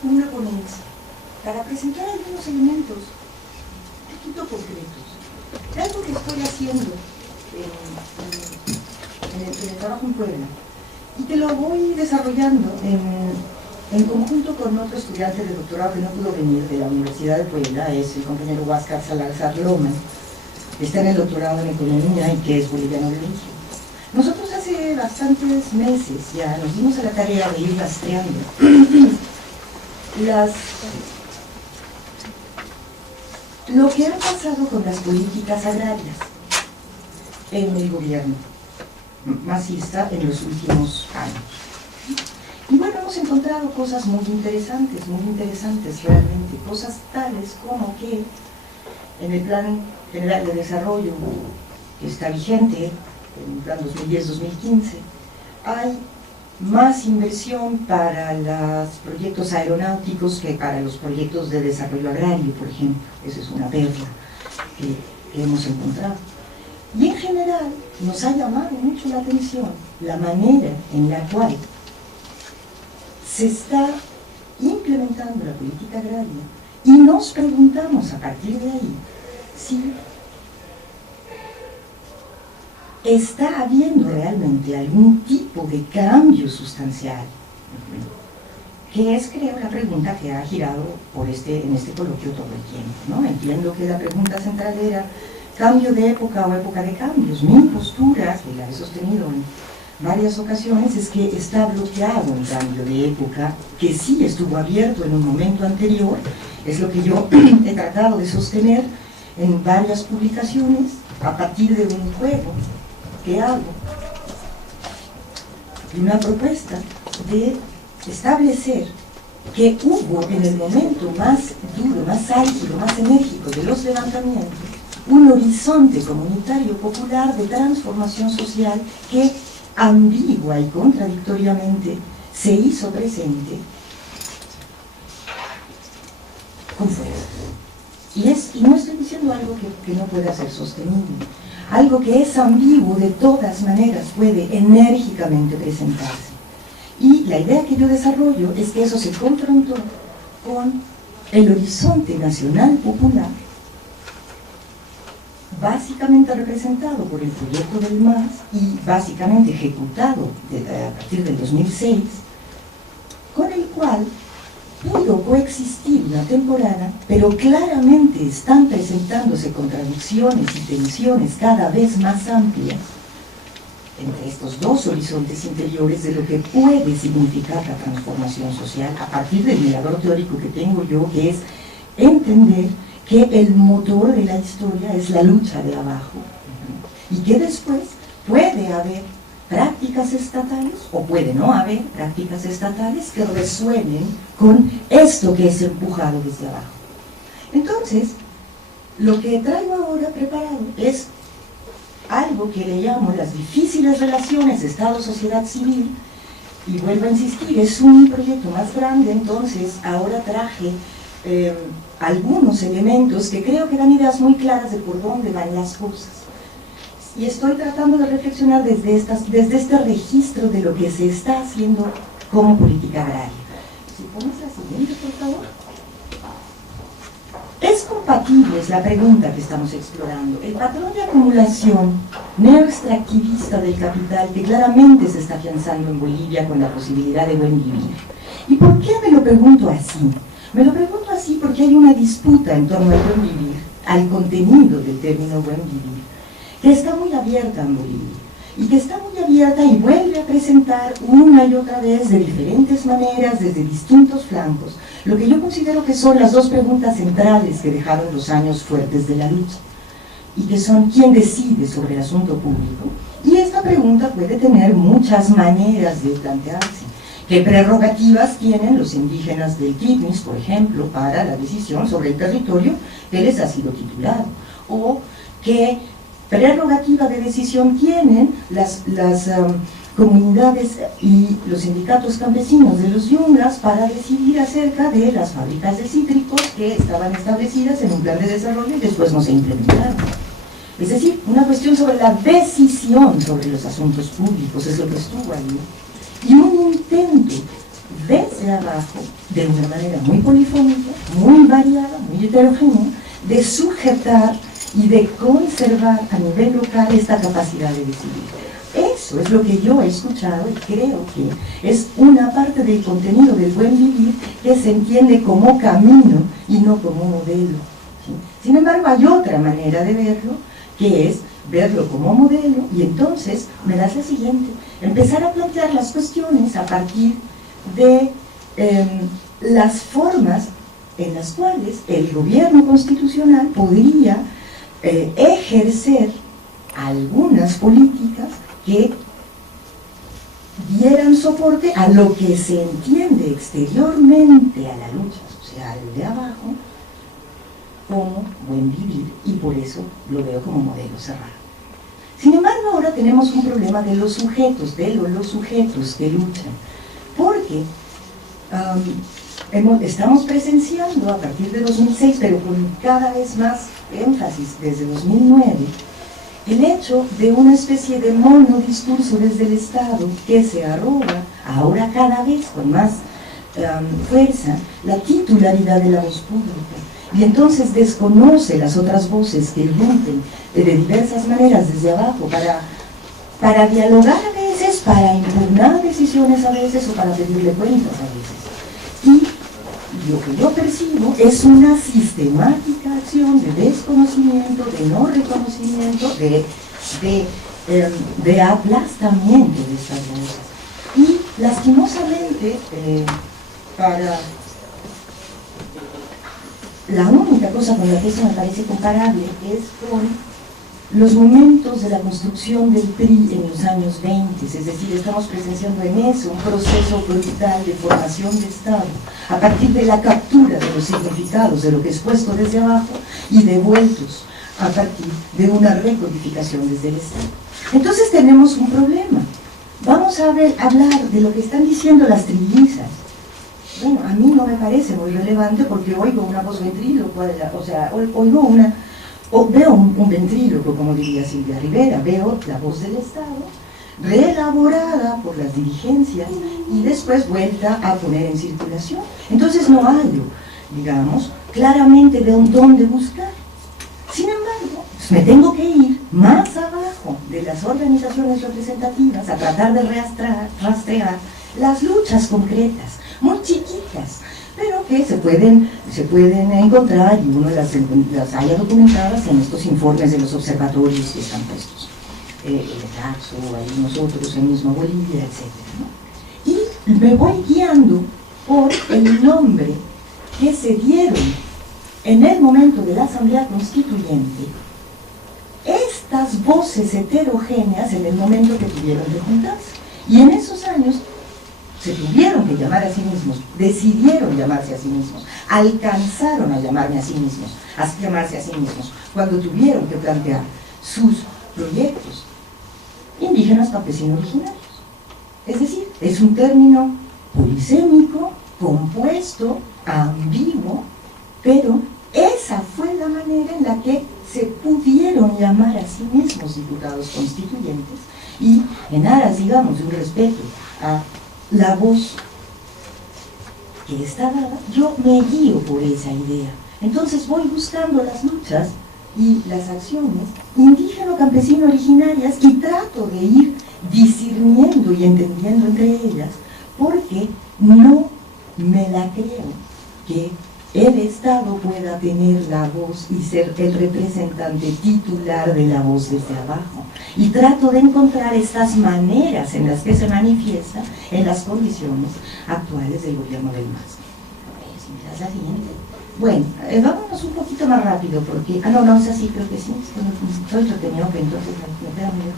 Una ponencia para presentar algunos elementos un poquito concretos de algo que estoy haciendo en el trabajo en Puebla y que lo voy desarrollando en conjunto con otro estudiante de doctorado que no pudo venir de la Universidad de Puebla, es el compañero Huáscar Salazar Loma, que está en el doctorado en Economía y que es boliviano de origen. Nosotros hace bastantes meses ya nos dimos a la tarea de ir rastreando lo que ha pasado con las políticas agrarias en el gobierno masista en los últimos años. Y bueno, hemos encontrado cosas muy interesantes realmente, cosas tales como que en el Plan General de Desarrollo que está vigente, en el Plan 2010-2015, hay más inversión para los proyectos aeronáuticos que para los proyectos de desarrollo agrario, por ejemplo. Esa es una perla que hemos encontrado. Y en general nos ha llamado mucho la atención la manera en la cual se está implementando la política agraria y nos preguntamos a partir de ahí si está habiendo realmente algún tipo de cambio sustancial, que es, creo, la pregunta que ha girado en este coloquio todo el tiempo, ¿no? Entiendo que la pregunta central era cambio de época o época de cambios. Mi postura, que la he sostenido en varias ocasiones, es que está bloqueado un cambio de época que sí estuvo abierto en un momento anterior. Es lo que yo he tratado de sostener en varias publicaciones a partir de un juego que hago, de una propuesta de establecer que hubo en el momento más duro, más álgido, más enérgico de los levantamientos, un horizonte comunitario popular de transformación social que ambigua y contradictoriamente se hizo presente con fuerza. Y no estoy diciendo algo que no pueda ser sostenible, algo que es ambiguo de todas maneras puede enérgicamente presentarse. Y la idea que yo desarrollo es que eso se confrontó con el horizonte nacional popular, básicamente representado por el proyecto del MAS y básicamente ejecutado a partir del 2006, con el cual pudo coexistir una temporada, pero claramente están presentándose contradicciones y tensiones cada vez más amplias entre estos dos horizontes interiores de lo que puede significar la transformación social a partir del mirador teórico que tengo yo, que es entender que el motor de la historia es la lucha de abajo y que después puede haber prácticas estatales o puede no haber prácticas estatales que resuenen con esto que es empujado desde abajo. Entonces, lo que traigo ahora preparado es algo que le llamo las difíciles relaciones Estado-sociedad civil, y vuelvo a insistir, es un proyecto más grande. Entonces ahora traje algunos elementos que creo que dan ideas muy claras de por dónde van las cosas. Y estoy tratando de reflexionar desde este registro de lo que se está haciendo como política agraria. Si pones la siguiente, por favor. ¿Es compatible? Es la pregunta que estamos explorando. El patrón de acumulación neoextractivista del capital que claramente se está afianzando en Bolivia con la posibilidad de buen vivir. ¿Y por qué me lo pregunto así? Me lo pregunto así porque hay una disputa en torno al buen vivir, al contenido del término buen vivir, que está muy abierta en Bolivia. y que está muy abierta y vuelve a presentar una y otra vez de diferentes maneras, desde distintos flancos, lo que yo considero que son las dos preguntas centrales que dejaron los años fuertes de la lucha, y que son quién decide sobre el asunto público. Y esta pregunta puede tener muchas maneras de plantearse. ¿Qué prerrogativas tienen los indígenas del Quipnis, por ejemplo, para la decisión sobre el territorio que les ha sido titulado? ¿O qué prerrogativa de decisión tienen las comunidades y los sindicatos campesinos de los yungas para decidir acerca de las fábricas de cítricos que estaban establecidas en un plan de desarrollo y después no se implementaron? Es decir, una cuestión sobre la decisión sobre los asuntos públicos es lo que estuvo ahí, y un intento desde abajo, de una manera muy polifónica, muy variada, muy heterogénea, de sujetar y de conservar a nivel local esta capacidad de decidir. Eso es lo que yo he escuchado y creo que es una parte del contenido del buen vivir que se entiende como camino y no como modelo, ¿sí? Sin embargo, hay otra manera de verlo, que es verlo como modelo, y entonces me das la siguiente: empezar a plantear las cuestiones a partir de las formas en las cuales el gobierno constitucional podría ejercer algunas políticas que dieran soporte a lo que se entiende exteriormente a la lucha social de abajo como buen vivir, y por eso lo veo como modelo cerrado. Sin embargo, ahora tenemos un problema de los sujetos, los sujetos que luchan, porque estamos presenciando a partir de 2006, pero con cada vez más énfasis desde 2009, el hecho de una especie de monodiscurso desde el Estado que se arroga, ahora cada vez con más fuerza, la titularidad de la voz pública, y entonces desconoce las otras voces que irrumpen de diversas maneras desde abajo para dialogar a veces, para impugnar decisiones a veces o para pedirle cuentas a veces. Y lo que yo percibo es una sistemática acción de desconocimiento, de no reconocimiento, de aplastamiento de estas voces. Y lastimosamente, para la única cosa con la que eso me parece comparable es con los momentos de la construcción del PRI en los años 20, es decir, estamos presenciando en eso un proceso brutal de formación de Estado, a partir de la captura de los significados de lo que es puesto desde abajo y devueltos a partir de una recodificación desde el Estado. Entonces tenemos un problema. Vamos a hablar de lo que están diciendo las trillizas. Bueno, a mí no me parece muy relevante porque oigo una voz ventrílocua, o sea, veo un ventríloco, como diría Silvia Rivera, veo la voz del Estado, reelaborada por las dirigencias y después vuelta a poner en circulación. Entonces no hallo, digamos, claramente de dónde buscar. Sin embargo, me tengo que ir más abajo de las organizaciones representativas a tratar de rastrear las luchas concretas, muy chiquitas, pero que se pueden encontrar, y uno las haya documentadas en estos informes de los observatorios que están puestos, el caso, ahí nosotros, el mismo Bolivia, etc., ¿no? Y me voy guiando por el nombre que se dieron en el momento de la Asamblea Constituyente estas voces heterogéneas en el momento que tuvieron que juntarse. Y en esos años se tuvieron que llamar a sí mismos, decidieron llamarse a sí mismos, alcanzaron a llamarse a sí mismos, cuando tuvieron que plantear sus proyectos indígenas campesinos originarios. Es decir, es un término polisémico, compuesto, ambiguo, pero esa fue la manera en la que se pudieron llamar a sí mismos diputados constituyentes, y en aras, digamos, de un respeto a la voz que está dada, yo me guío por esa idea. Entonces voy buscando las luchas y las acciones indígeno-campesino originarias y trato de ir discerniendo y entendiendo entre ellas, porque no me la creo que el Estado pueda tener la voz y ser el representante titular de la voz desde abajo. Y trato de encontrar estas maneras en las que se manifiesta en las condiciones actuales del gobierno del MAS. Si me das la siguiente. Bueno, vámonos un poquito más rápido porque... no, es así, creo que sí. Soy reteniope, entonces me queda muy bien.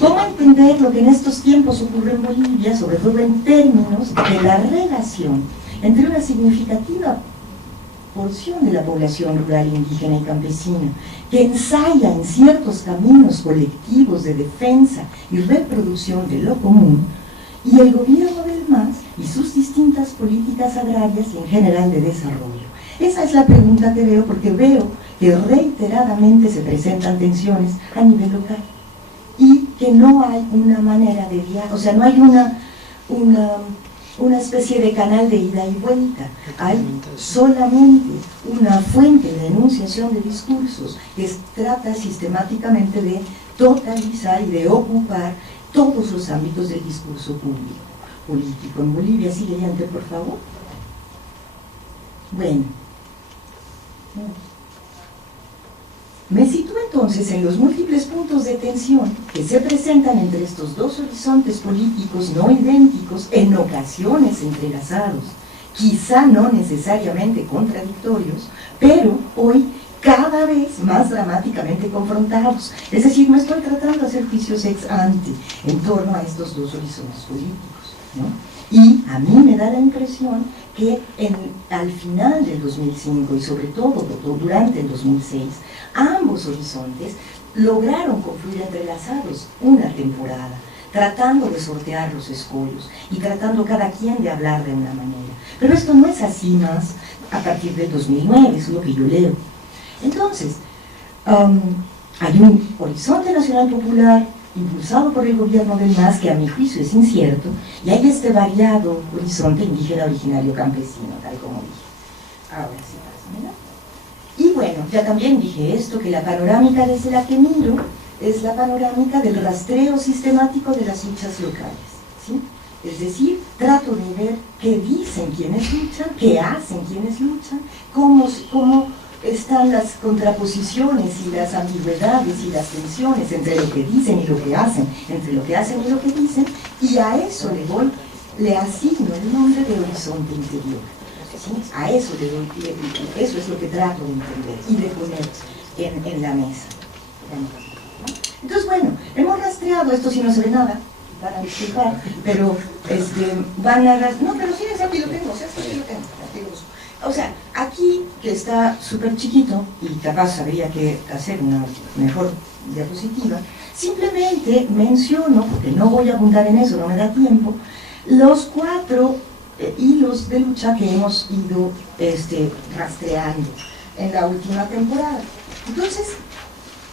¿Cómo entender lo que en estos tiempos ocurre en Bolivia, sobre todo en términos de la relación entre una significativa porción de la población rural, indígena y campesina, que ensaya en ciertos caminos colectivos de defensa y reproducción de lo común, y el gobierno del MAS y sus distintas políticas agrarias y en general de desarrollo? Esa es la pregunta que veo, porque veo que reiteradamente se presentan tensiones a nivel local y que no hay una manera de diálogo, o sea, no hay una especie de canal de ida y vuelta. Hay solamente una fuente de enunciación de discursos que trata sistemáticamente de totalizar y de ocupar todos los ámbitos del discurso político. En Bolivia, sigue adelante, por favor. Bueno. Me sitúo entonces en los múltiples puntos de tensión que se presentan entre estos dos horizontes políticos no idénticos, en ocasiones entrelazados, quizá no necesariamente contradictorios, pero hoy cada vez más dramáticamente confrontados. Es decir, no estoy tratando de hacer juicios ex ante en torno a estos dos horizontes políticos, ¿no? Y a mí me da la impresión que al final del 2005 y sobre todo durante el 2006, ambos horizontes lograron confluir entrelazados una temporada, tratando de sortear los escollos y tratando cada quien de hablar de una manera. Pero esto no es así más a partir del 2009, es lo que yo leo. Entonces, hay un horizonte nacional popular impulsado por el gobierno del MAS, que a mi juicio es incierto, y hay este variado horizonte indígena originario campesino, tal como dije. Ahora sí, pásamela. Y bueno, ya también dije esto, que la panorámica desde la que miro es la panorámica del rastreo sistemático de las luchas locales, ¿sí? Es decir, trato de ver qué dicen quienes luchan, qué hacen quienes luchan, cómo están las contraposiciones y las ambigüedades y las tensiones entre lo que dicen y lo que hacen, entre lo que hacen y lo que dicen, y a eso le asigno el nombre de horizonte interior. ¿Sí? A eso eso es lo que trato de entender y de poner en la mesa. Entonces, bueno, hemos rastreado, esto si no se ve nada, van a disculpar, pero no, pero sí, aquí lo tengo, o sea, aquí, que está súper chiquito, y capaz habría que hacer una mejor diapositiva, simplemente menciono, porque no voy a abundar en eso, no me da tiempo, los 4 hilos de lucha que hemos ido rastreando en la última temporada. Entonces,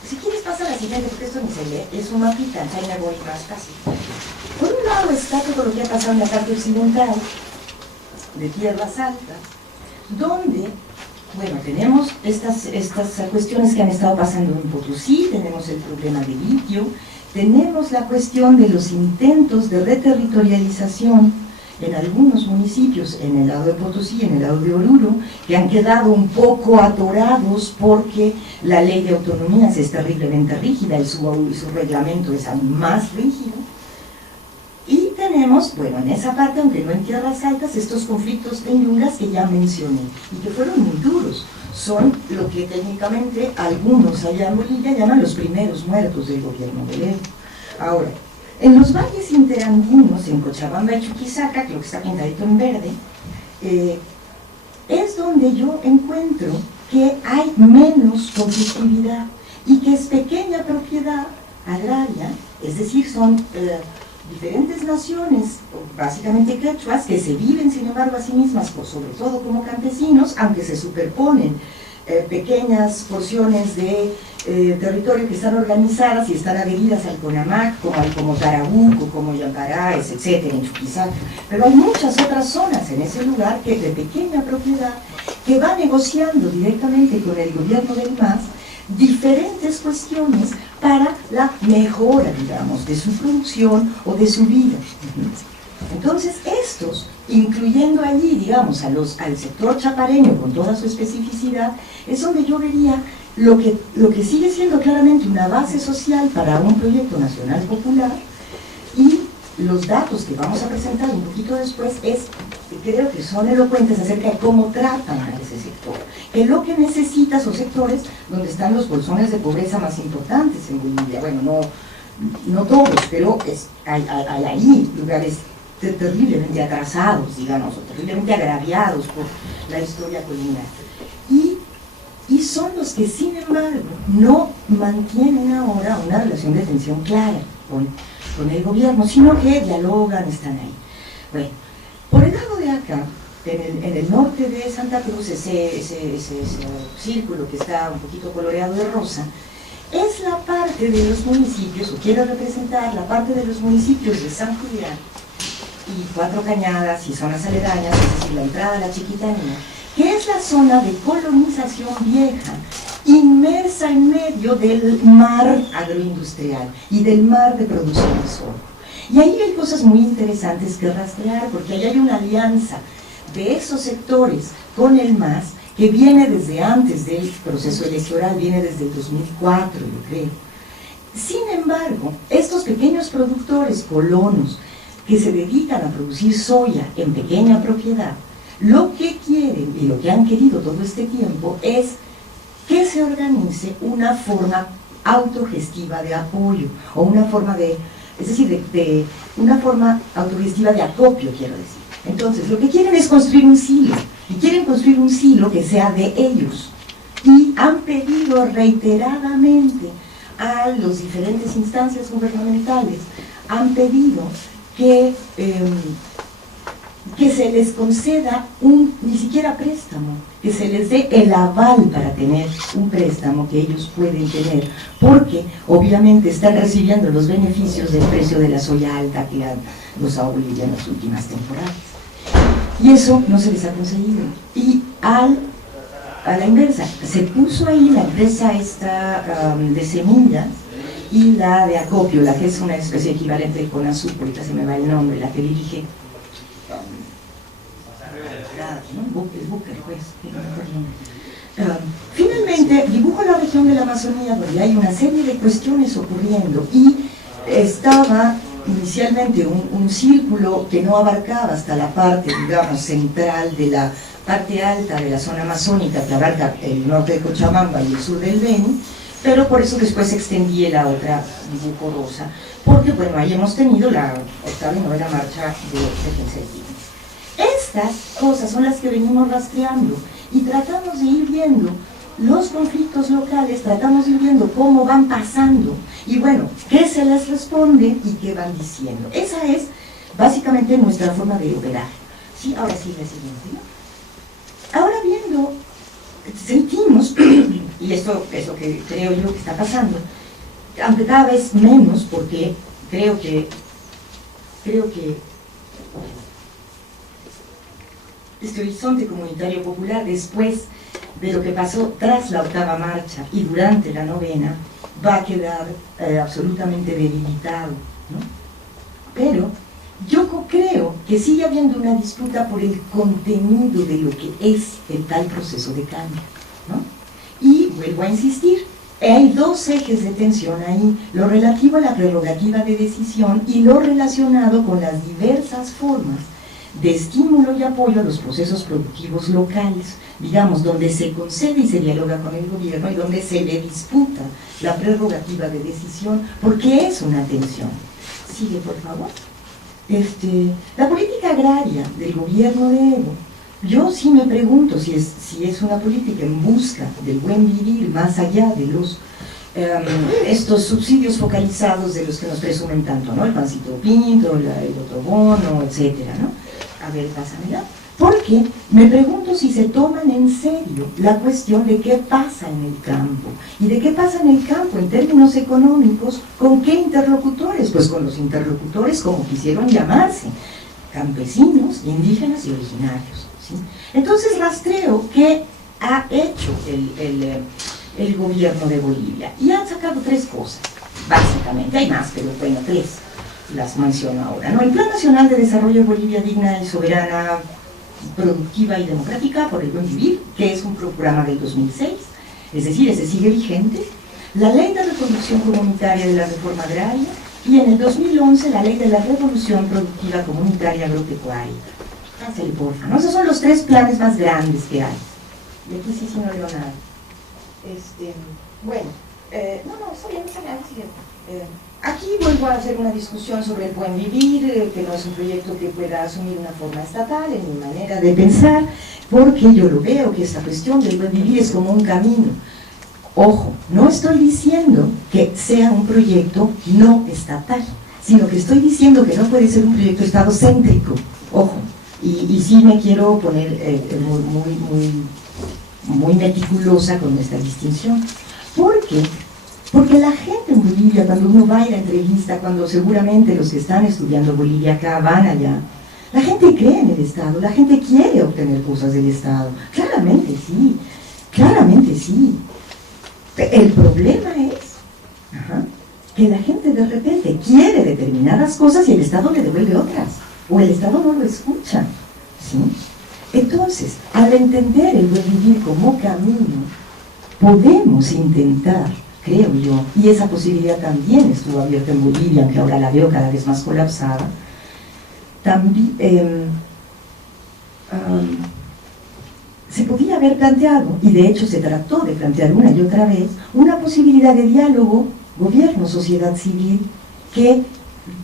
si quieres pasar a la siguiente, porque esto ni se lee, es un mapita, ahí me voy más fácil. Por un lado está todo lo que ha pasado en la parte occidental de Tierras Altas, donde, bueno, tenemos estas cuestiones que han estado pasando en Potosí, tenemos el problema de litio, tenemos la cuestión de los intentos de reterritorialización en algunos municipios, en el lado de Potosí, en el lado de Oruro, que han quedado un poco atorados porque la ley de autonomías es terriblemente rígida y su reglamento es aún más rígido. Y tenemos, bueno, en esa parte, aunque no en Tierras Altas, estos conflictos de yungas que ya mencioné y que fueron muy duros. Son lo que técnicamente algunos allá en Bolivia llaman los primeros muertos del gobierno de Evo. Ahora, en los valles interandinos, en Cochabamba y Chuquisaca, que está pintadito en verde, es donde yo encuentro que hay menos conflictividad y que es pequeña propiedad agraria, es decir, son diferentes naciones, básicamente quechuas, que se viven sin embargo a sí mismas, sobre todo como campesinos, aunque se superponen pequeñas porciones de territorio que están organizadas y están adheridas al CONAMAC, como Tarabuco, como Yampará, etcétera, en Chuquisaca. Pero hay muchas otras zonas en ese lugar que de pequeña propiedad, que va negociando directamente con el gobierno del MAS diferentes cuestiones para la mejora, digamos, de su producción o de su vida. Entonces, estos incluyendo allí, digamos, al sector chapareño con toda su especificidad, es donde yo vería lo que sigue siendo claramente una base social para un proyecto nacional popular, y los datos que vamos a presentar un poquito después creo que son elocuentes acerca de cómo tratan a ese sector, que lo que necesita son sectores donde están los bolsones de pobreza más importantes en Bolivia. Bueno, no todos, pero hay ahí lugares terriblemente atrasados, digamos, o terriblemente agraviados por la historia colonial. Y son los que, sin embargo, no mantienen ahora una relación de tensión clara con el gobierno, sino que dialogan, están ahí. Bueno, por el lado de acá, en el norte de Santa Cruz, ese círculo que está un poquito coloreado de rosa, es la parte de los municipios, o quiero representar la parte de los municipios de San Julián y Cuatro Cañadas y zonas aledañas, es decir, la entrada a la Chiquitanía, que es la zona de colonización vieja, inmersa en medio del mar agroindustrial y del mar de producción de sorgo. Y ahí hay cosas muy interesantes que rastrear, porque ahí hay una alianza de esos sectores con el MAS que viene desde antes del proceso electoral, viene desde el 2004, yo creo. Sin embargo, estos pequeños productores colonos que se dedican a producir soya en pequeña propiedad, lo que quieren y lo que han querido todo este tiempo es que se organice una forma autogestiva de apoyo, o una forma es decir, de una forma autogestiva de acopio, quiero decir. Entonces, lo que quieren es construir un silo, y quieren construir un silo que sea de ellos. Y han pedido reiteradamente a las diferentes instancias gubernamentales, han pedido que se les conceda ni siquiera préstamo, que se les dé el aval para tener un préstamo que ellos pueden tener, porque obviamente están recibiendo los beneficios del precio de la soya alta que han gozado Bolivia en las últimas temporadas. Y eso no se les ha conseguido. Y a la inversa, se puso ahí la empresa esta de semillas y la de acopio, la que es una especie equivalente de CONASUP, ahorita se me va el nombre, la que dirige finalmente dibujo la región de la Amazonía, donde hay una serie de cuestiones ocurriendo, y estaba inicialmente un círculo que no abarcaba hasta la parte, digamos, central de la parte alta de la zona amazónica, que abarca el norte de Cochabamba y el sur del Beni, pero por eso después extendí la otra dibujo rosa, porque bueno, ahí hemos tenido la octava y novena marcha de defensa de Quilmes. Estas cosas son las que venimos rastreando y tratamos de ir viendo los conflictos locales, tratamos de ir viendo cómo van pasando y bueno, qué se les responde y qué van diciendo. Esa es básicamente nuestra forma de operar. ¿Sí? Ahora sí, la siguiente, ¿no? Ahora viendo, sentimos, y esto es lo que creo yo que está pasando, aunque cada vez menos, porque creo que este horizonte comunitario popular, después de lo que pasó tras la octava marcha y durante la novena, va a quedar absolutamente debilitado, ¿no? Pero yo creo que sigue habiendo una disputa por el contenido de lo que es el tal proceso de cambio, ¿no? Y vuelvo a insistir, hay dos ejes de tensión ahí, lo relativo a la prerrogativa de decisión y lo relacionado con las diversas formas de estímulo y apoyo a los procesos productivos locales, digamos, donde se concede y se dialoga con el gobierno y donde se le disputa la prerrogativa de decisión, porque es una tensión. Sigue, por favor. La política agraria del gobierno de Evo, yo sí me pregunto si es una política en busca del buen vivir más allá de los estos subsidios focalizados de los que nos presumen tanto, ¿no? El pancito pinto, el otro bono, etcétera, ¿no? A ver, pásamela. Porque me pregunto si se toman en serio la cuestión de qué pasa en el campo. Y de qué pasa en el campo en términos económicos, ¿con qué interlocutores? Pues con los interlocutores como quisieron llamarse, campesinos, indígenas y originarios, ¿sí? Entonces rastreo qué ha hecho el gobierno de Bolivia. Y han sacado tres cosas, básicamente. Hay más, pero bueno, tres. las menciono ahora, ¿no? El Plan Nacional de Desarrollo de Bolivia Digna y Soberana, Productiva y Democrática por el Buen Vivir, que es un programa del 2006, es decir, ese sigue vigente. La Ley de Reproducción Comunitaria de la Reforma Agraria, y en el 2011 la Ley de la Revolución Productiva Comunitaria Agropecuaria. Pásale, porfa, ¿no? Esos son los 3 planes más grandes que hay. Y aquí sí no leo nada. Bueno, no, está bien, aquí vuelvo a hacer una discusión sobre el buen vivir, que no es un proyecto que pueda asumir una forma estatal en mi manera de pensar, porque yo lo veo que esta cuestión del buen vivir es como un camino. Ojo, no estoy diciendo que sea un proyecto no estatal, sino que estoy diciendo que no puede ser un proyecto estadocéntrico. Ojo, y sí me quiero poner muy meticulosa con esta distinción. ¿Por qué? Porque la gente en Bolivia, cuando uno va a la entrevista, cuando seguramente los que están estudiando Bolivia acá van allá, la gente cree en el Estado, la gente quiere obtener cosas del Estado. Claramente sí, claramente sí. El problema es que la gente de repente quiere determinadas cosas y el Estado le devuelve otras, o el Estado no lo escucha, ¿sí? Entonces, al entender el buen vivir como camino, podemos intentar, creo yo, y esa posibilidad también estuvo abierta en Bolivia, aunque ahora la veo cada vez más colapsada, también se podía haber planteado, y de hecho se trató de plantear una y otra vez, una posibilidad de diálogo gobierno-sociedad civil que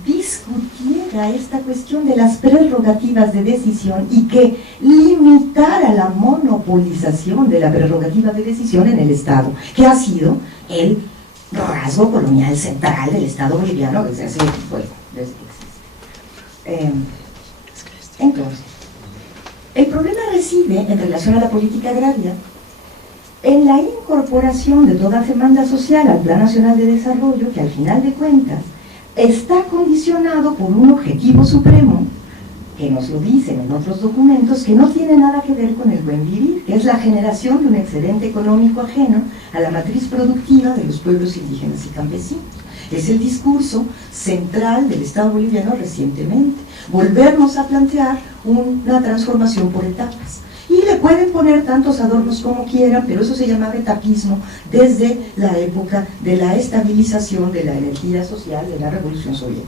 discutiera esta cuestión de las prerrogativas de decisión y que limitara la monopolización de la prerrogativa de decisión en el Estado, que ha sido el rasgo colonial central del Estado boliviano desde hace, bueno, desde que existe. Entonces, el problema reside, en relación a la política agraria, en la incorporación de toda demanda social al Plan Nacional de Desarrollo, que al final de cuentas está condicionado por un objetivo supremo, que nos lo dicen en otros documentos, que no tiene nada que ver con el buen vivir, que es la generación de un excedente económico ajeno a la matriz productiva de los pueblos indígenas y campesinos. Es el discurso central del Estado boliviano recientemente, volvernos a plantear una transformación por etapas. Y le pueden poner tantos adornos como quieran, pero eso se llamaba etapismo desde la época de la estabilización de la energía social de la Revolución Soviética.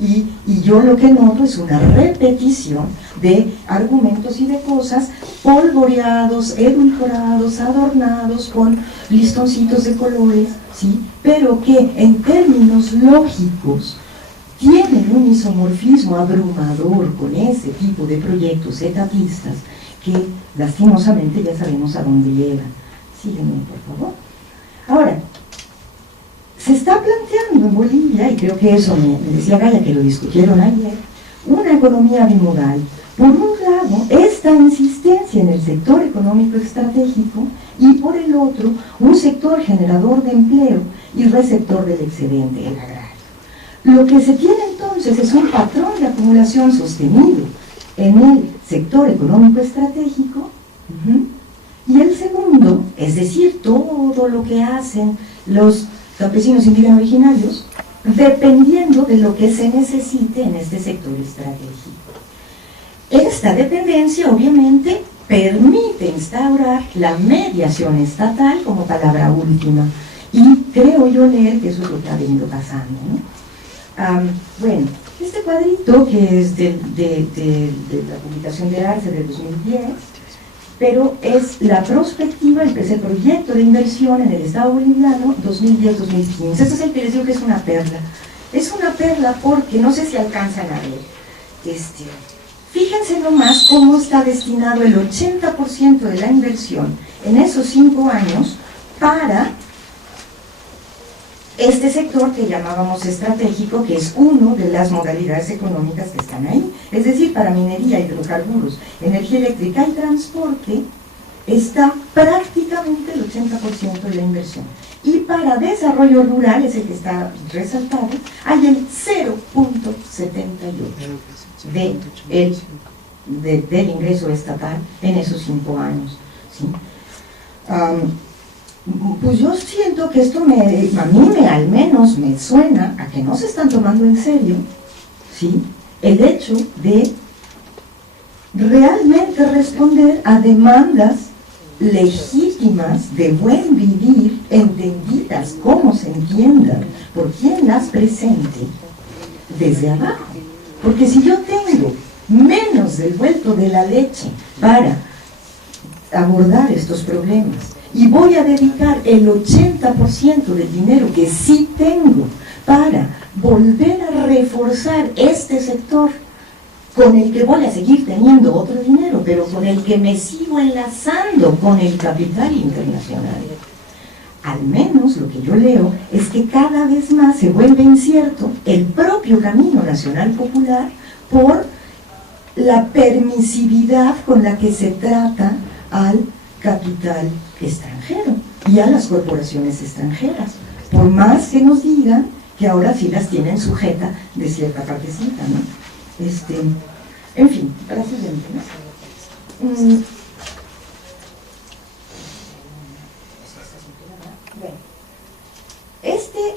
Y yo lo que noto es una repetición de argumentos y de cosas polvoreados, edulcorados, adornados con listoncitos de colores, ¿sí? Pero que en términos lógicos tienen un isomorfismo abrumador con ese tipo de proyectos etapistas que lastimosamente ya sabemos a dónde llevan. Sígueme, por favor. Ahora, se está planteando en Bolivia, y creo que eso me decía Gaya que lo discutieron ayer, una economía bimodal. Por un lado, esta insistencia en el sector económico estratégico y por el otro, un sector generador de empleo y receptor del excedente, el agrario. Lo que se tiene entonces es un patrón de acumulación sostenido en el sector económico estratégico, y el segundo, es decir, todo lo que hacen los campesinos indígenas originarios, dependiendo de lo que se necesite en este sector estratégico. Esta dependencia, obviamente, permite instaurar la mediación estatal como palabra última, y creo yo leer que eso es lo que ha venido pasando, ¿no? Bueno, este cuadrito que es de la publicación de Arce del 2010, pero es la prospectiva, es el proyecto de inversión en el Estado boliviano 2010-2015. Este es el que les digo que es una perla. Es una perla porque, no sé si alcanzan a ver, fíjense nomás cómo está destinado el 80% de la inversión en esos 5 años para este sector que llamábamos estratégico, que es una de las modalidades económicas que están ahí, es decir, para minería, hidrocarburos, energía eléctrica y transporte, está prácticamente el 80% de la inversión. Y para desarrollo rural, es el que está resaltado, hay el 0.78 del ingreso estatal en esos 5 años, ¿sí? Pues yo siento que esto a mí al menos me suena a que no se están tomando en serio, ¿sí?, el hecho de realmente responder a demandas legítimas de buen vivir, entendidas como se entiendan por quien las presente desde abajo. Porque si yo tengo menos del vuelto de la leche para abordar estos problemas y voy a dedicar el 80% del dinero que sí tengo para volver a reforzar este sector, con el que voy a seguir teniendo otro dinero, pero con el que me sigo enlazando con el capital internacional, al menos lo que yo leo es que cada vez más se vuelve incierto el propio camino nacional popular por la permisividad con la que se trata al capital extranjero y a las corporaciones extranjeras, por más que nos digan que ahora sí las tienen sujeta de cierta partecita, ¿no? En fin, para la siguiente, ¿no?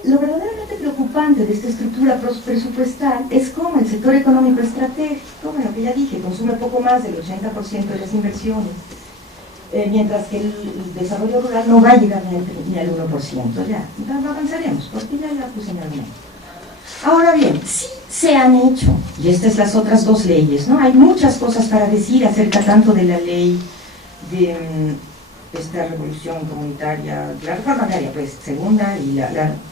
Lo verdaderamente preocupante de esta estructura presupuestal es cómo el sector económico estratégico, bueno, que ya dije, consume poco más del 80% de las inversiones, mientras que el desarrollo rural no va a llegar ni al 1%, ya avanzaremos, porque ya la puse en argumento. Ahora bien, sí se han hecho, y estas las otras dos leyes, ¿no? Hay muchas cosas para decir acerca tanto de la ley de esta revolución comunitaria, la reforma agraria, pues, segunda, y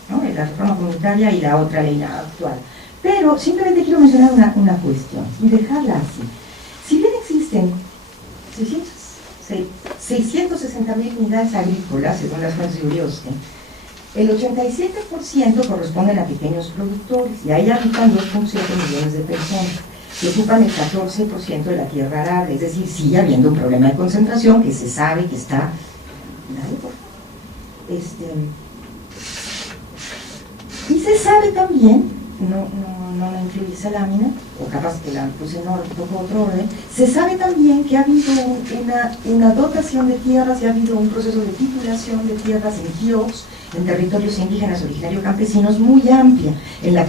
¿no?, la reforma comunitaria y la otra ley actual. Pero simplemente quiero mencionar una cuestión y dejarla así. Si bien existen 660.000 unidades agrícolas, según las fuentes de Urioste, el 87% corresponden a pequeños productores, y ahí habitan 2.7 millones de personas, que ocupan el 14% de la tierra arable, es decir, sigue habiendo un problema de concentración que se sabe que está... Y se sabe también, no la incluí esa lámina, o capaz que la puse en un poco otro orden, se sabe también que ha habido una dotación de tierras y ha habido un proceso de titulación de tierras en kiosks, en territorios indígenas originarios campesinos muy amplia,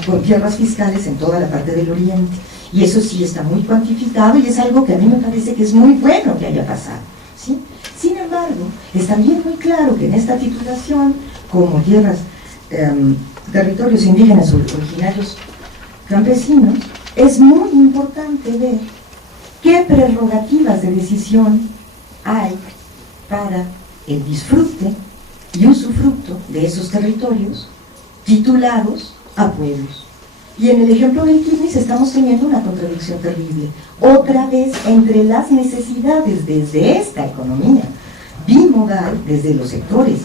con tierras fiscales en toda la parte del oriente. Y eso sí está muy cuantificado y es algo que a mí me parece que es muy bueno que haya pasado, ¿sí? Sin embargo, es también muy claro que en esta titulación, como tierras, territorios indígenas originarios campesinos, es muy importante ver qué prerrogativas de decisión hay para el disfrute y usufructo de esos territorios titulados a pueblos. Y en el ejemplo del Quilmes estamos teniendo una contradicción terrible, otra vez entre las necesidades desde esta economía bimodal, desde los sectores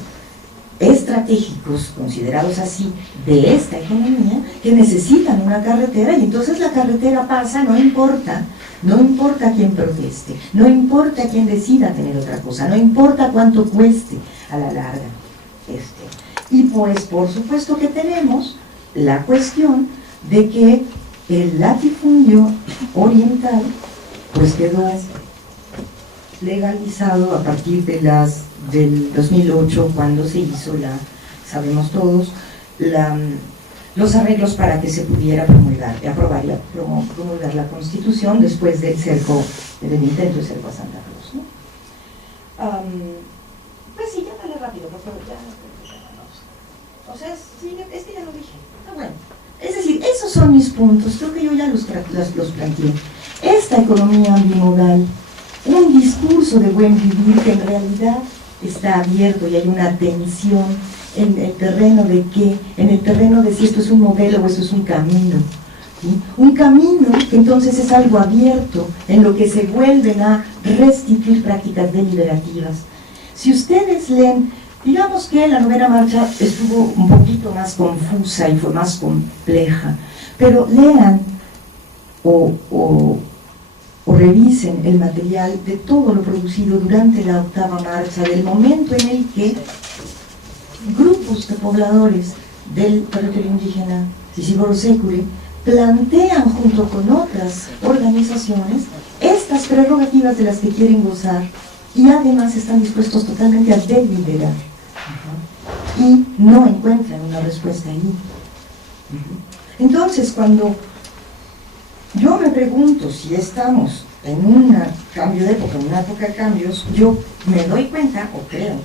estratégicos considerados así de esta economía, que necesitan una carretera, y entonces la carretera pasa, no importa quién proteste, no importa quién decida tener otra cosa, no importa cuánto cueste a la larga. Y pues por supuesto que tenemos la cuestión de que el latifundio oriental pues quedó legalizado a partir del 2008, cuando se hizo sabemos todos, los arreglos para que se pudiera promulgar la Constitución después del intento de cerco a Santa Cruz, ¿no? Pues sí, ya dale rápido, por favor, o sea, sí, es que ya lo dije, está bueno. Es decir, esos son mis puntos, creo que yo ya los planteé. Esta economía bimodal, un discurso de buen vivir que en realidad está abierto y hay una tensión en el terreno de qué, en el terreno de si esto es un modelo o esto es un camino, ¿sí? Un camino que entonces es algo abierto en lo que se vuelven a restituir prácticas deliberativas. Si ustedes leen, digamos que la novena marcha estuvo un poquito más confusa y fue más compleja, pero lean o revisen el material de todo lo producido durante la octava marcha, del momento en el que grupos de pobladores del territorio indígena Sisiboro-Sécure plantean junto con otras organizaciones estas prerrogativas de las que quieren gozar y además están dispuestos totalmente a deliberar y no encuentran una respuesta allí. Entonces, cuando yo me pregunto si estamos en un cambio de época, en una época de cambios, yo me doy cuenta, o creo,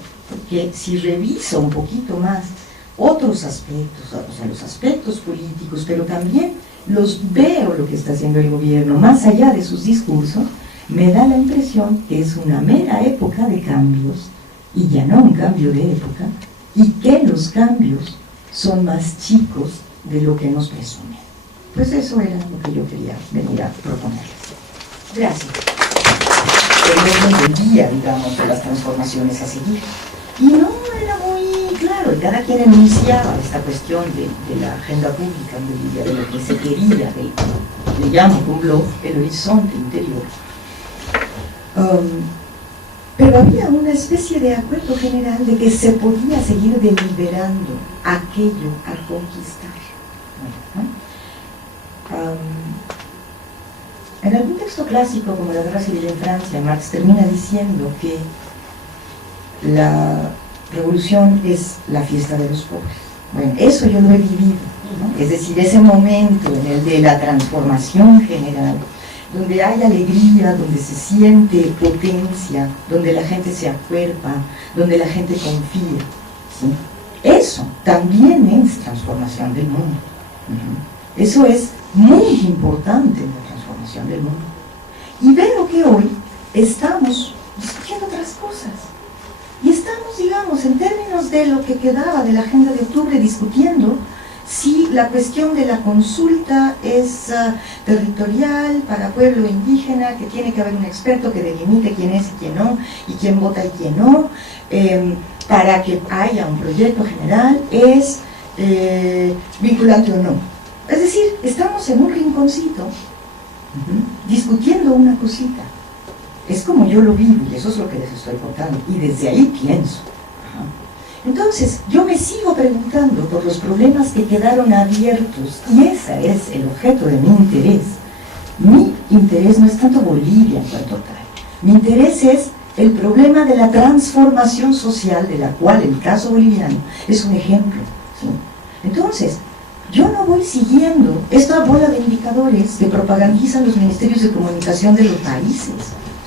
que si reviso un poquito más otros aspectos, o sea, los aspectos políticos, pero también los veo lo que está haciendo el gobierno, más allá de sus discursos, me da la impresión que es una mera época de cambios, y ya no un cambio de época, y que los cambios son más chicos de lo que nos presumen. Pues eso era lo que yo quería venir a proponerles. Gracias. El orden del día, digamos, de las transformaciones a seguir. Y no era muy claro, y cada quien enunciaba esta cuestión de la agenda pública en Bolivia, de lo que se quería, le llamo con blog el horizonte interior. Pero había una especie de acuerdo general de que se podía seguir deliberando aquello a conquistar. En algún texto clásico como la Guerra Civil en Francia, Marx termina diciendo que la revolución es la fiesta de los pobres. Bueno, eso yo lo he vivido, ¿no? Es decir, ese momento en el de la transformación general, donde hay alegría, donde se siente potencia, donde la gente se acuerpa, donde la gente confía, ¿sí? Eso también es transformación del mundo. Eso es muy importante en la transformación del mundo. Y veo que hoy estamos discutiendo otras cosas. Y estamos, digamos, en términos de lo que quedaba de la agenda de octubre, discutiendo si la cuestión de la consulta es territorial, para pueblo indígena, que tiene que haber un experto que delimite quién es y quién no, y quién vota y quién no, para que haya un proyecto general, es vinculante o no. Es decir, estamos en un rinconcito discutiendo una cosita. Es como yo lo vivo, y eso es lo que les estoy contando, y desde ahí pienso. Entonces, yo me sigo preguntando por los problemas que quedaron abiertos, y ese es el objeto de mi interés. Mi interés no es tanto Bolivia en cuanto tal. Mi interés es el problema de la transformación social, de la cual el caso boliviano es un ejemplo, ¿sí? Entonces, yo no voy siguiendo esta bola de indicadores que propagandizan los ministerios de comunicación de los países,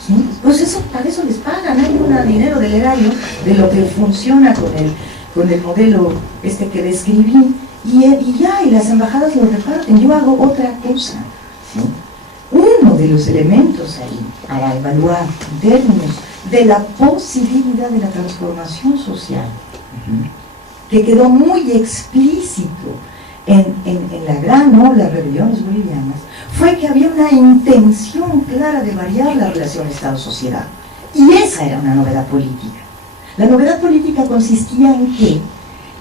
¿sí? Pues eso, para eso les pagan, hay un dinero del erario de lo que funciona con el modelo que describí, y las embajadas lo reparten. Yo hago otra cosa, ¿sí? Uno de los elementos ahí para evaluar en términos de la posibilidad de la transformación social, que quedó muy explícito en la gran ola de rebeliones bolivianas, fue que había una intención clara de variar la relación Estado-sociedad. Y esa era una novedad política. La novedad política consistía en que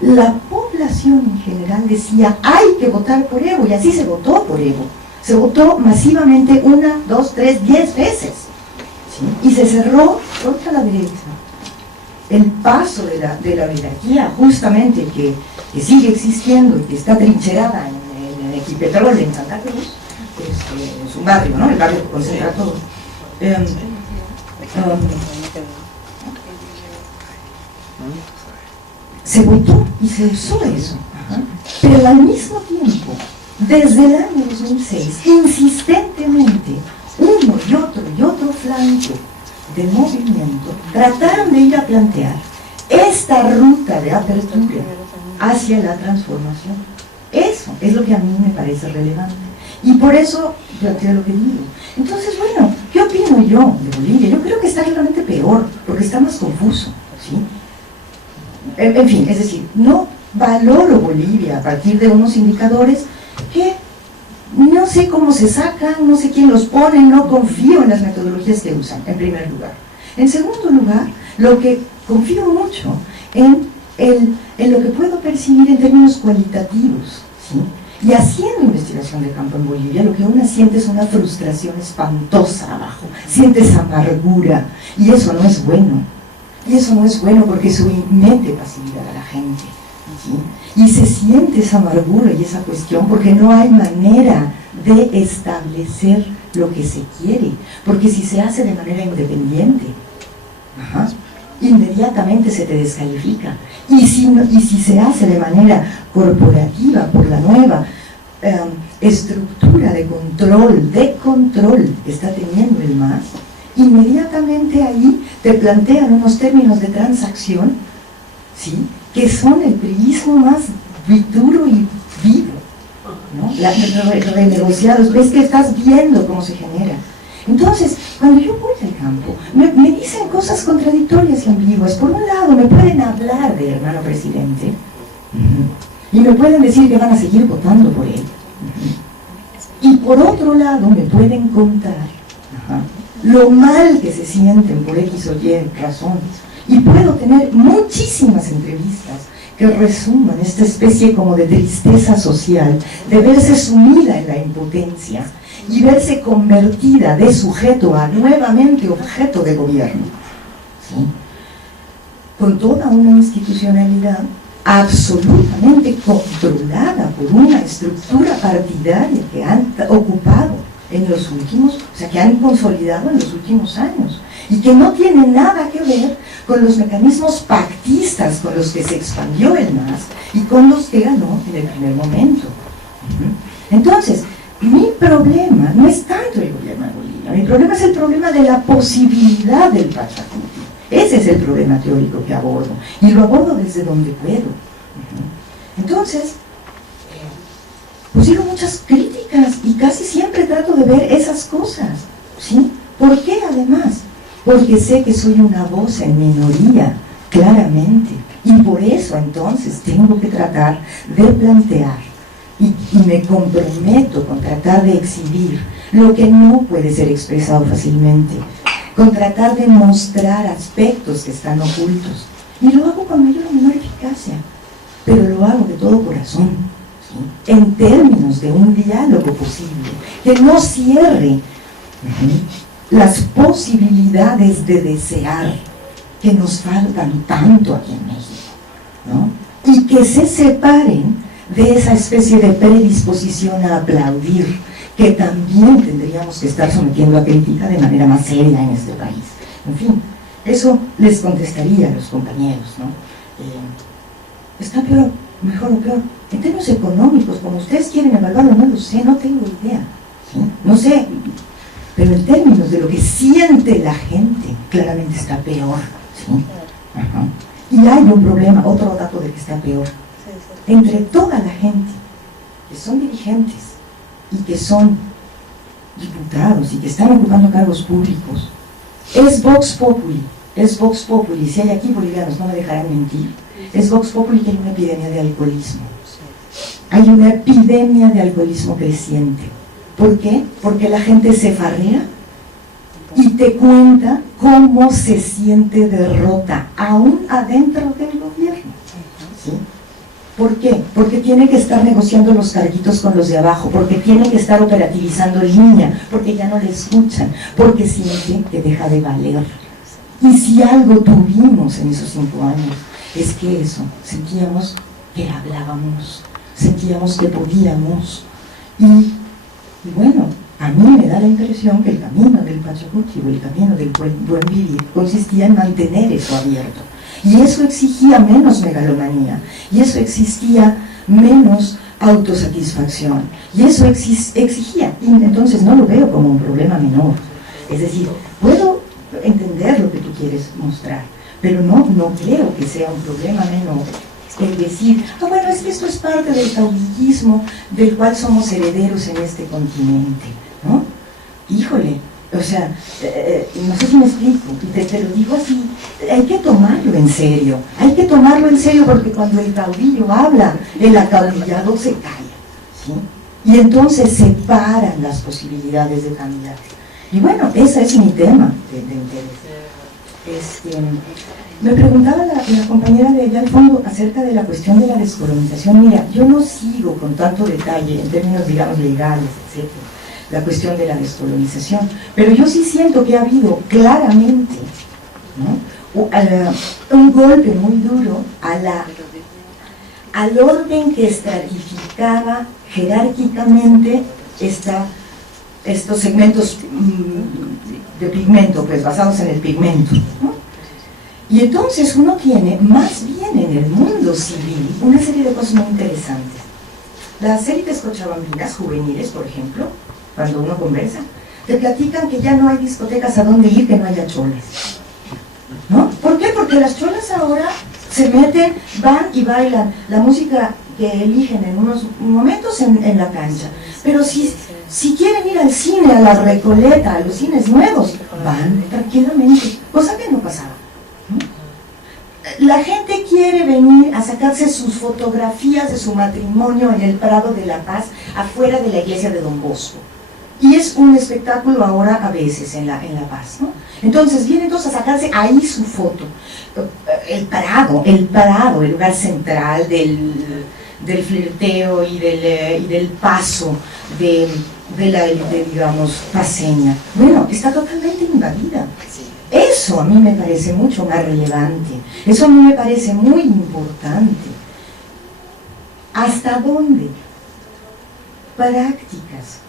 la población en general decía, hay que votar por Evo, y así se votó por Evo. Se votó masivamente 1, 2, 3, 10 veces, ¿sí? Y se cerró contra la derecha el paso de la oligarquía, justamente que sigue existiendo y que está trincherada en Equipetrol, en Santa Cruz, es un barrio, ¿no? El barrio que concentra todo. Se votó y se usó eso, pero al mismo tiempo, desde el año 2006, insistentemente, uno y otro flanco de movimiento trataron de ir a plantear esta ruta de apertura hacia la transformación. Eso es lo que a mí me parece relevante, y por eso planteo lo que digo. Entonces, bueno, ¿qué opino yo de Bolivia? Yo creo que está realmente peor, porque está más confuso, ¿sí? En fin, es decir, no valoro Bolivia a partir de unos indicadores que no sé cómo se sacan, no sé quién los pone, no confío en las metodologías que usan, en primer lugar. En segundo lugar, lo que confío mucho en lo que puedo percibir en términos cualitativos, ¿sí? Y haciendo investigación de campo en Bolivia, lo que uno siente es una frustración espantosa abajo, sientes amargura, y eso no es bueno. Y eso no es bueno porque eso mete pasividad a la gente, ¿sí? Y se siente esa amargura y esa cuestión porque no hay manera de establecer lo que se quiere, porque si se hace de manera independiente, inmediatamente se te descalifica. Y si se hace de manera corporativa por la nueva estructura de control que está teniendo el MAS, inmediatamente ahí te plantean unos términos de transacción, ¿sí?, que son el priismo más duro y vivo, ¿no? Renegociados, ves que estás viendo cómo se genera. Entonces, cuando yo voy al campo, me dicen cosas contradictorias y ambiguas. Por un lado, me pueden hablar de hermano presidente, y me pueden decir que van a seguir votando por él. Y por otro lado, me pueden contar lo mal que se sienten por X o Y razones. Y puedo tener muchísimas entrevistas que resuman esta especie como de tristeza social, de verse sumida en la impotencia y verse convertida de sujeto a nuevamente objeto de gobierno, ¿sí?, con toda una institucionalidad absolutamente controlada por una estructura partidaria que han ocupado en los últimos, o sea, que han consolidado en los últimos años, y que no tiene nada que ver con los mecanismos pactistas con los que se expandió el MAS y con los que ganó en el primer momento. Entonces, mi problema no es tanto el gobierno de Bolivia, mi problema es el problema de la posibilidad del Pachacuti. Ese es el problema teórico que abordo, y lo abordo desde donde puedo. Entonces, pues digo muchas críticas y casi siempre trato de ver esas cosas, ¿sí? ¿Por qué además? Porque sé que soy una voz en minoría, claramente, y por eso entonces tengo que tratar de plantear y me comprometo con tratar de exhibir lo que no puede ser expresado fácilmente, con tratar de mostrar aspectos que están ocultos, y lo hago con mayor o menor eficacia, pero lo hago de todo corazón, ¿sí?, en términos de un diálogo posible, que no cierre las posibilidades de desear que nos faltan tanto aquí en México, ¿no?, y que se separen de esa especie de predisposición a aplaudir que también tendríamos que estar sometiendo a crítica de manera más seria en este país. En fin, eso les contestaría a los compañeros, ¿no? ¿Está peor, mejor o peor? En términos económicos, como ustedes quieren evaluarlo, no lo sé, no tengo idea, ¿sí? No sé, pero en términos de lo que siente la gente, claramente está peor, ¿sí? Y hay un problema, otro dato de que está peor. Entre toda la gente que son dirigentes y que son diputados y que están ocupando cargos públicos, es Vox Populi, si hay aquí bolivianos no me dejarán mentir, es Vox Populi que hay una epidemia de alcoholismo. Hay una epidemia de alcoholismo creciente. ¿Por qué? Porque la gente se farrea y te cuenta cómo se siente derrota, aún adentro del gobierno, ¿sí? ¿Por qué? Porque tiene que estar negociando los carguitos con los de abajo, porque tiene que estar operativizando línea, porque ya no le escuchan, porque siente que deja de valer. Y si algo tuvimos en esos 5 años, es que eso, sentíamos que hablábamos, sentíamos que podíamos. Y bueno, a mí me da la impresión que el camino del Pachacuti o el camino del buen vivir consistía en mantener eso abierto. Y eso exigía menos megalomanía, y eso exigía menos autosatisfacción, y eso exigía, y entonces no lo veo como un problema menor. Es decir, puedo entender lo que tú quieres mostrar, pero no creo que sea un problema menor el decir, bueno, es que esto es parte del caudillismo del cual somos herederos en este continente, ¿no? Híjole, o sea, no sé si me explico, te lo digo así, hay que tomarlo en serio, porque cuando el caudillo habla, el acaudillado se calla, ¿sí? Y entonces se paran las posibilidades de cambiar. Y bueno, ese es mi tema de interés. Me preguntaba la compañera de allá al fondo acerca de la cuestión de la descolonización. Mira, yo no sigo con tanto detalle en términos, digamos, legales, etc., la cuestión de la descolonización, pero yo sí siento que ha habido claramente, ¿no?, un golpe muy duro al orden que estratificaba jerárquicamente estos segmentos de pigmento, pues basados en el pigmento, ¿no? Y entonces uno tiene, más bien en el mundo civil, una serie de cosas muy interesantes. Las élites cochabambinas, juveniles, por ejemplo, cuando uno conversa, te platican que ya no hay discotecas a donde ir que no haya cholas, ¿no? ¿Por qué? Porque las cholas ahora se meten, van y bailan la música que eligen en unos momentos en la cancha. Pero si quieren ir al cine, a la Recoleta, a los cines nuevos, van tranquilamente, cosa que no pasaba, ¿no? La gente quiere venir a sacarse sus fotografías de su matrimonio en el Prado de la Paz, afuera de la iglesia de Don Bosco. Y es un espectáculo ahora a veces en la Paz, ¿no? Entonces vienen todos a sacarse ahí su foto. El Prado, el lugar central del flirteo y del paso de la élite, digamos, paseña. Bueno, está totalmente invadida. Eso a mí me parece mucho más relevante. Eso a mí me parece muy importante. ¿Hasta dónde prácticas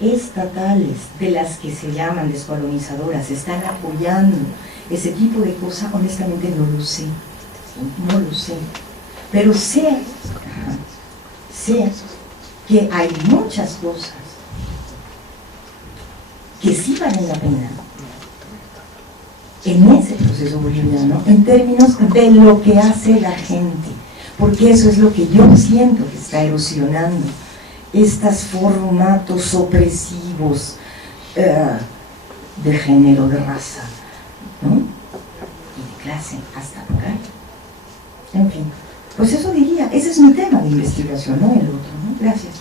estatales de las que se llaman descolonizadoras están apoyando ese tipo de cosas? Honestamente no lo sé, no lo sé, pero sé que hay muchas cosas que sí valen la pena en ese proceso boliviano, en términos de lo que hace la gente, porque eso es lo que yo siento que está erosionando estos formatos opresivos de género, de raza, ¿no? Y de clase, hasta local. En fin, pues eso diría, ese es mi tema de investigación, no el otro, ¿no? Gracias.